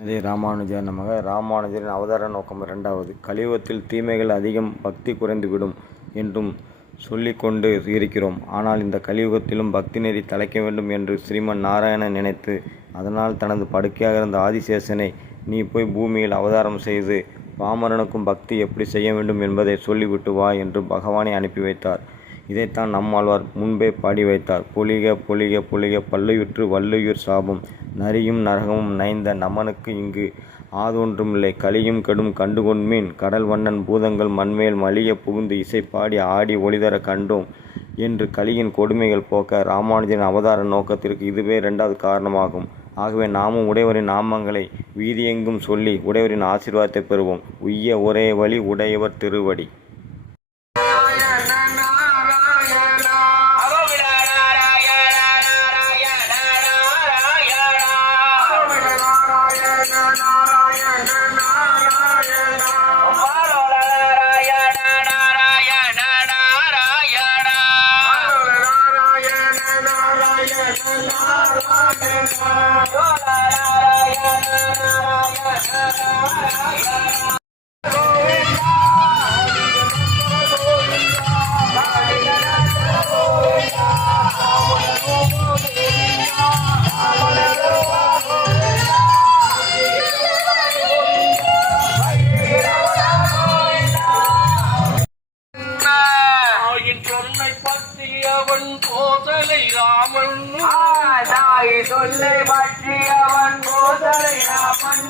அதே ராமானுஜர் நமக. ராமானுஜரின் அவதார நோக்கம் இரண்டாவது. கலியுகத்தில் தீமைகள் அதிகம், பக்தி குறைந்துவிடும் என்றும் சொல்லிக்கொண்டு இருக்கிறோம். ஆனால் இந்த கலியுகத்திலும் பக்தி நெறி தலைக்க வேண்டும் என்று ஸ்ரீமன் நாராயணன் நினைத்து, அதனால் தனது படுக்கையாக இருந்த ஆதிசேஷனை, நீ போய் பூமியில் அவதாரம் செய்து பாமரனுக்கும் பக்தி எப்படி செய்ய வேண்டும் என்பதை சொல்லிவிட்டு வா என்று பகவானை அனுப்பி வைத்தார். இதைத்தான் நம்மாழ்வார் முன்பே பாடி வைத்தார். பொலிக பொலிக பொலிக பல்லுயிற்று வல்லுயிர் சாபம், நரியும் நரகமும் நைந்த நமனுக்கு இங்கு ஆதொன்றுமில்லை, கலியும் கெடும் கண்டுகொண்மீன், கடல் வண்ணன் பூதங்கள் மண்மேல் மலிய புகுந்து இசை பாடி ஆடி ஒளிதர கண்டோம் என்று கலியின் கொடுமைகள் போக்க ராமானுஜரின் அவதார நோக்கத்திற்கு இதுவே இரண்டாவது காரணமாகும். ஆகவே நாமும் உடையவரின் நாமங்களை வீதியெங்கும் சொல்லி உடையவரின் ஆசீர்வாதத்தை பெறுவோம். உய்ய ஒரே வழி உடையவர் திருவடி. சொல்லை பற்றியவன் போதலை ராமன்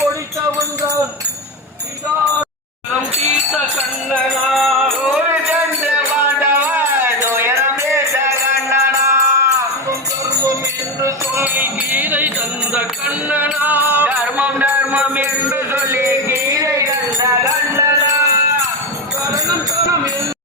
ஓடித்தவன் தான் தீர்த்த கண்ணனா கண்டு பாண்டவன் உயரம் கண்ணனா தர்மம் என்று சொல்லி கீதை தந்த கண்ணனா தர்மம் தர்மம் என்று சொல்லி கீதை தந்த கண்ணனா கரணம்